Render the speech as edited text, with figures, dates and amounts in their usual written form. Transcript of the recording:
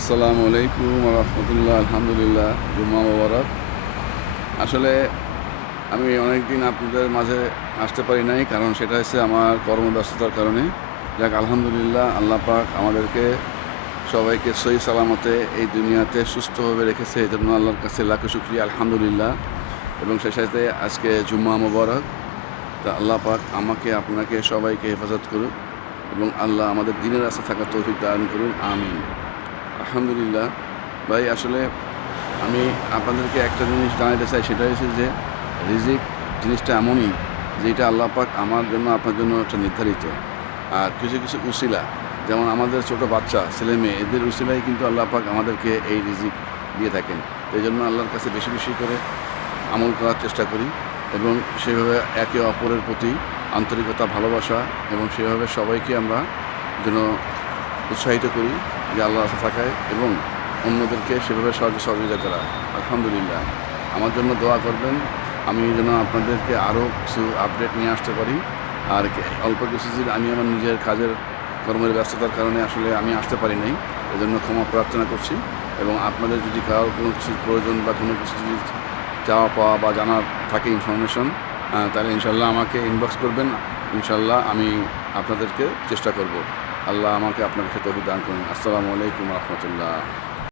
আসসালামু আলাইকুম রহমতুল্লাহ। আলহামদুলিল্লাহ, জুম্মা মোবারক। আসলে আমি অনেক দিন আপনাদের মাঝে আসতে পারি নাই, কারণ সেটা হচ্ছে আমার কর্মব্যস্ততার কারণে। যাক আলহামদুলিল্লাহ, আল্লাহ পাক আমাদেরকে সবাইকে সহি সালামতে এই দুনিয়াতে সুস্থভাবে রেখেছে, এই জন্য আল্লাহর কাছে লাখো শুকরিয়া, আলহামদুলিল্লাহ। এবং সেই সাথে আজকে জুম্মা মোবারক। তা আল্লাহ পাক আমাকে আপনাকে সবাইকে হেফাজত করুন এবং আল্লাহ আমাদের দিনের রাস্তায় থাকার তৌফিক দান করুন, আমিন। আলহামদুলিল্লাহ। ভাই, আসলে আমি আপনাদেরকে একটা জিনিস জানাতে চাই, সেটা হচ্ছে যে রিজিক জিনিসটা এমনই যে এটা আল্লাহ পাক আমার জন্য আপনার জন্য একটা নির্ধারিত। আর কিছু কিছু উসিলা, যেমন আমাদের ছোট বাচ্চা ছেলে মেয়ে, এদের উসিলাই কিন্তু আল্লাহ পাক আমাদেরকে এই রিজিক দিয়ে থাকেন। এই জন্য আল্লাহর কাছে বেশি বেশি করে আমল করার চেষ্টা করি এবং সেভাবে একে অপরের প্রতি আন্তরিকতা, ভালোবাসা এবং সেভাবে সবাইকে আমরা যেন উৎসাহিত করি যে আল্লাহর আশা থাকায় এবং অন্যদেরকে সেভাবে সহযোগিতা করা। আলহামদুলিল্লাহ, আমার জন্য দোয়া করবেন, আমি যেন আপনাদেরকে আরও কিছু আপডেট নিয়ে আসতে পারি। আর অল্প কিছু দিন আমি আমার নিজের কাজের কর্মের ব্যস্ততার কারণে আসলে আমি আসতে পারি নাই, এজন্য ক্ষমা প্রার্থনা করছি। এবং আপনাদের যদি কারোর কোনো কিছুর প্রয়োজন বা কোনো কিছু যদি চাওয়া পাওয়া বা জানার থাকে ইনফরমেশন, তাহলে ইনশাল্লাহ আমাকে ইনবক্স করবেন। ইনশাল্লাহ আমি আপনাদেরকে চেষ্টা করব। আল্লাহ আমাকে আপনার কাছে তৌফিক দান করুন। আসসালামু আলাইকুম রহমতুল্লাহ।